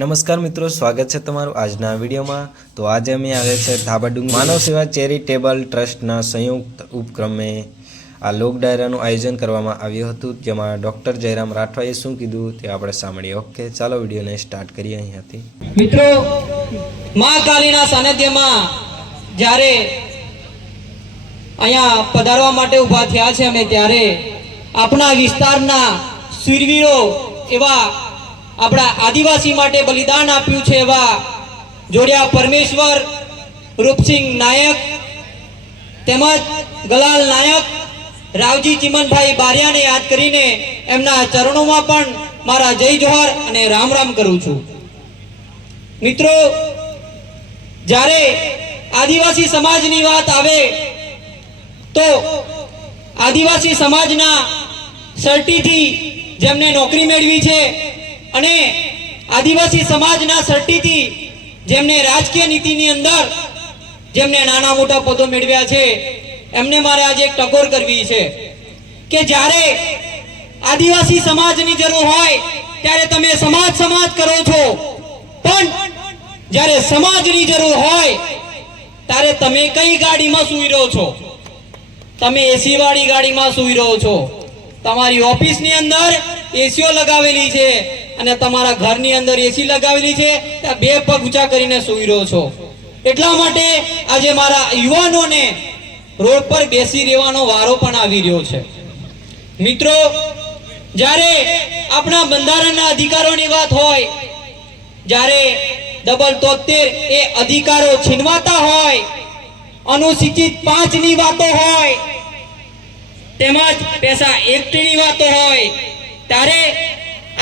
નમસ્કાર મિત્રો, સ્વાગત છે તમારું આજના વિડીયોમાં। તો આજે અમે આવે છે ધાબાડુંગરી માનવ સેવા ચેરિટેબલ ટ્રસ્ટના સંયુક્ત ઉપક્રમે આ લોક ડાયરાનું આયોજન કરવામાં આવ્યું હતું, જેમાં ડૉક્ટર જયરામ રાઠવાએ શું કીધું તે આપણે સાંભળીએ। ઓકે, ચાલો વિડીયોને સ્ટાર્ટ કરીએ અહીંયાથી। મિત્રો, મા કાલીના સાનિધ્યમાં જ્યારે અહીંયા પધારવા માટે ઊભા થયા છે અમે, ત્યારે આપણા વિસ્તારના શૂરવીરો એવા આપણા આદિવાસી માટે બલિદાન આપ્યું છે એવા જોડિયા પરમેશ્વર, રૂપસિંહ નાયક તેમજ ગલાલ નાયક, રાવજી ચિમનભાઈ બારિયાને યાદ કરીને એમના ચરણોમાં પણ મારા જય જોહર અને રામ રામ કરું છું। મિત્રો, જ્યારે આદિવાસી સમાજની વાત આવે તો આદિવાસી સમાજના સર્ટીથી જેમને નોકરી મેળવી છે અને આદિવાસી સમાજના સર્ટીથી જેમને રાજકીય નીતિની અંદર જેમને નાના મોટા પદો મેળવ્યા છે, એમને મારે આજે એક ટકોર કરવી છે કે જ્યારે આદિવાસી સમાજની જરૂર હોય ત્યારે તમે સમાજ સમાજ કરો છો, પણ જ્યારે સમાજની જરૂર હોય ત્યારે તમે કઈ ગાડીમાં સૂઈ રહ્યો છો? તમે એસી વાળી ગાડીમાં સૂઈ રહ્યો છો। તમારી ઓફિસની અંદર એસીઓ લગાવેલી છે અને તમારા ઘરની અંદર એસી લગાવેલી છે, ત્યાં બે પગ ઊંચા કરીને સૂઈ રહ્યો છો। એટલા માટે આજે મારા યુવાનોને રોડ પર બેસી રહેવાનો વારો પણ આવી રહ્યો છે। મિત્રો, જ્યારે આપણા બંધારણના અધિકારોની વાત હોય, જ્યારે ડબલ 73 એ અધિકારો છીનવાતા હોય, અનુસૂચિત 5 ની વાતો હોય, તેમજ પૈસા એક્ટની વાતો હોય, ત્યારે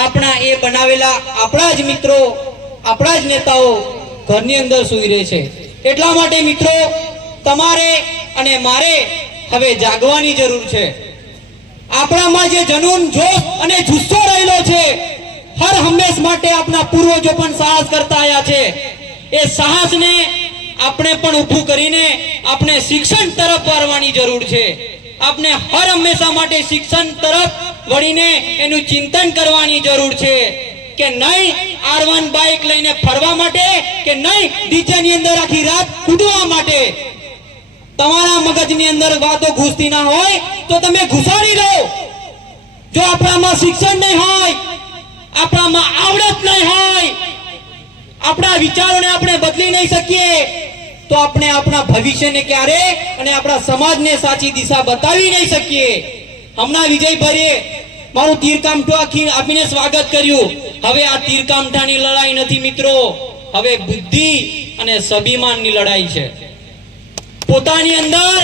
આપણા એ બનાવેલા આપણા જ મિત્રો, આપણા જ નેતાઓ ઘરની અંદર સૂઈ રહે છે। એટલા માટે મિત્રો, તમારે અને મારે હવે જાગવાની જરૂર છે। આપણામાં જે જનૂન, જોશ અને જુસ્સો રહેલો છે, હર હંમેશ માટે આપણા પૂર્વજો પણ સાહસ કરતા આવ્યા છે। એ સાહસને આપણે પણ ઊભું કરીને આપણે શિક્ષણ તરફ વાળવાની જરૂર છે। આપણે હર હંમેશા માટે શિક્ષણ તરફ વળીને એનું ચિંતન કરવાની જરૂર છે કે નહીં R1 બાઇક લઈને ફરવા માટે, કે નહીં ડીજેની અંદર આખી રાત કૂદવા માટે। તમારા મગજની અંદર વાતો ઘૂસતી ના હોય તો તમે ઘુસાડી લો। જો આપણામાં શિક્ષણ નહીં હોય, આપણામાં આવડત નહીં હોય, આપણા વિચારોને આપણે બદલી નહીં શકીએ, તો આપણે આપણા ભવિષ્યને ક્યારે અને આપણા સમાજને સાચી દિશા બતાવી નહીં શકીએ। હમણાં વિજયભાઈએ મારું તીરકામઠું આપીને સ્વાગત કર્યું। હવે આ તીરકામઠાની લડાઈ નથી મિત્રો, હવે બુદ્ધિ અને સ્વાભિમાનની લડાઈ છે। પોતાની અંદર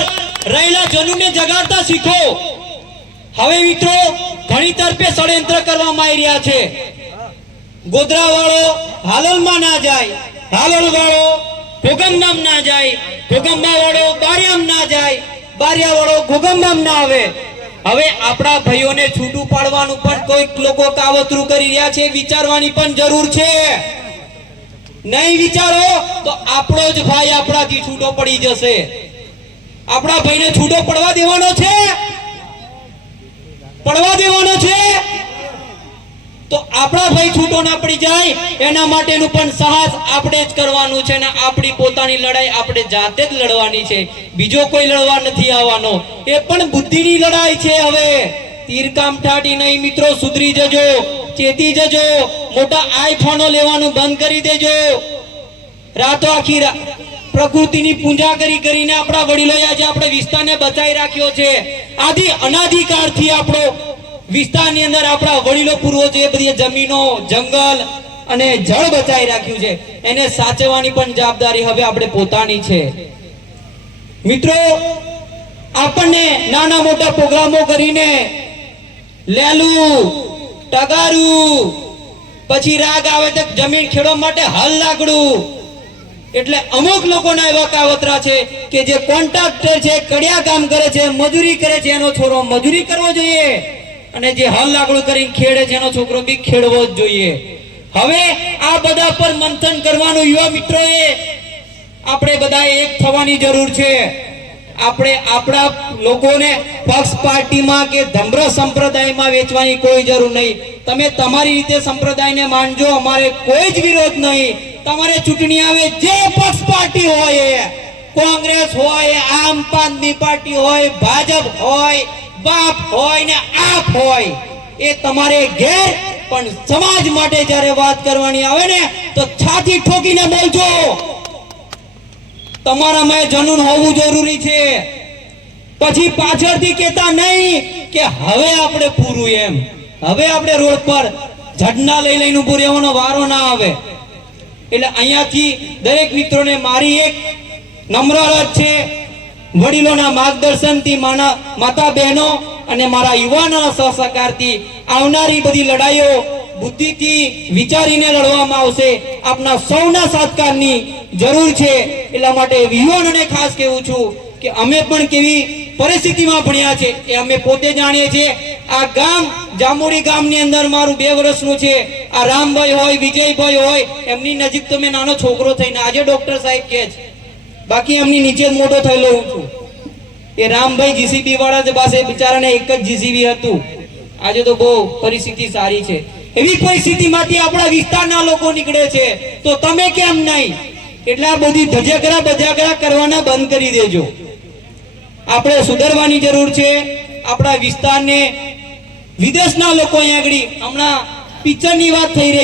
રહેલા જનૂનને જગાડતા શીખો। હવે મિત્રો, ઘણી તરફે ષડયંત્ર કરવામાં આવી રહ્યા છે। ગોધરા વાળો હાલોલમાં ના જાય, હાલોલ વાળો ભોગંબામ ના જાય, ભોગંબા વાળો બારિયામ ના જાય, બારિયા વાળો ભોગંબામ ના આવે। હવે આપણા ભાઈઓને છૂટું પાડવાનું પણ કોઈક લોકો કાવતરું કરી રહ્યા છે, વિચારવાની પણ જરૂર છે। નહીં વિચારો તો આપણો જ ભાઈ આપણાથી છૂટો પડી જશે। આપણા ભાઈને છૂટો પડવા દેવાનો છે? પડવા દેવાનો છે? તો આપણા ભાઈ છૂટો ના પડી જાય એના માટેનું પણ સાહસ આપણે જ કરવાનું છે અને આપણી પોતાની લડાઈ આપણે જાતે જ લડવાની છે। બીજો કોઈ લડવા નથી આવવાનો। એ પણ બુદ્ધિની લડાઈ છે। હવે તીરકામઠાથી નહીં મિત્રો, સુધરી જજો, ચેતી જજો। મોટા આઈફોનો લેવાનું બંધ કરી દેજો। રાતો આખી પ્રકૃતિની પૂજા કરીને આપણા વડીલોએ આજે આપણા વિસ્તારને બચાવી રાખ્યો છે। આદિ અનાદિકાળથી આપણો વિસ્તારની અંદર આપણા વડીલો પૂર્વજોએ બધી જમીનો, જંગલ અને જળ બચાવી રાખ્યું છે, એને સાચવવાની પણ જવાબદારી હવે આપણે પોતાની છે। મિત્રો, આપણને નાના મોટા પ્રોગ્રામો કરીને લેલું, ટગારું, પછી રાગ આવે તો જમીન ખેડવા માટે હલ લાકડું, એટલે અમુક લોકોના એવા કાવતરા છે કે જે કોન્ટ્રાક્ટર છે, કડિયા કામ કરે છે, મજૂરી કરે છે, એનો છોરો મજૂરી કરવો જોઈએ, અને જે હલ લાકડું કરીને ખેડે છે એનો છોકરો બી ખેડવો જ જોઈએ। હવે આ બધા પર મંથન કરવાનું યુવા મિત્રોએ આપણે બધાએ એક થવાની જરૂર છે। આપણે આપણા લોકોને પક્ષ પાર્ટીમાં કે ધમ્ર સંપ્રદાયમાં વેચવાની કોઈ જરૂર નહીં। તમે તમારી રીતે સંપ્રદાયને માનજો, અમારે કોઈ જ વિરોધ નહીં. તમારે ચૂંટણી આવે જે પક્ષ પાર્ટી હોય એ, કોંગ્રેસ હોય, આમ આદમી પાર્ટી હોય, ભાજપ હોય, બાપ હોય ને આપ હોય, એ તમારે ઘેર, પણ સમાજ માટે જ્યારે વાત કરવાની આવે ને તો છાતી ઠોકીને બોલજો. તમારામાં જનૂન હોવું જરૂરી છે. પછી પાછળથી કહેતા નહીં કે હવે આપણે પૂરું, એમ હવે આપણે રોડ પર ઝંડા લઈ લઈને ઉભું રહેવાનો વારો ના આવે. એટલે અહીંયાથી દરેક મિત્રોને મારી એક નમ્ર અરજ છે, વડીલોના માર્ગદર્શનથી, માતા બહેનો અને મારા યુવાનોના સહસહકારથી આવનારી બધી લડાઈઓ બુદ્ધિથી વિચારીને લડવામાં આવશે. આપના સૌના સહકારની જરૂર છે. એટલા માટે યુવાનોને ખાસ કહેવું છું કે અમે પણ કેવી પરિસ્થિતિમાં ભણ્યા છે એ અમે પોતે જાણીએ છીએ. આ ગામ જાંબુડી ગામની અંદર મારું 2 વર્ષનું છે. આ રામભાઈ હોય, વિજયભાઈ હોય, એમની નજીક તો મેં નાનો છોકરો થઈને આજે ડોક્ટર સાહેબ કહે છે, બાકી એમની નીચે જ મોટો થયેલો હું છું. એ રામભાઈ જીસીબી વાળા પાસે બિચારાને એક જ જીસીબી હતું. આજે તો બહુ પરિસ્થિતિ સારી છે. એવી પરિસ્થિતિમાંથી આપણા વિસ્તારના લોકો નીકળે છે, તો તમે કેમ નહીં? એટલે આ બધી ધજાગરા કરવાના બંધ કરી દેજો. આપણે સુધરવાની જરૂર છે. આપણા વિસ્તારને વિદેશના લોકો અહીંયા આગળ હમણાં પિક્ચરની વાત થઈ રહી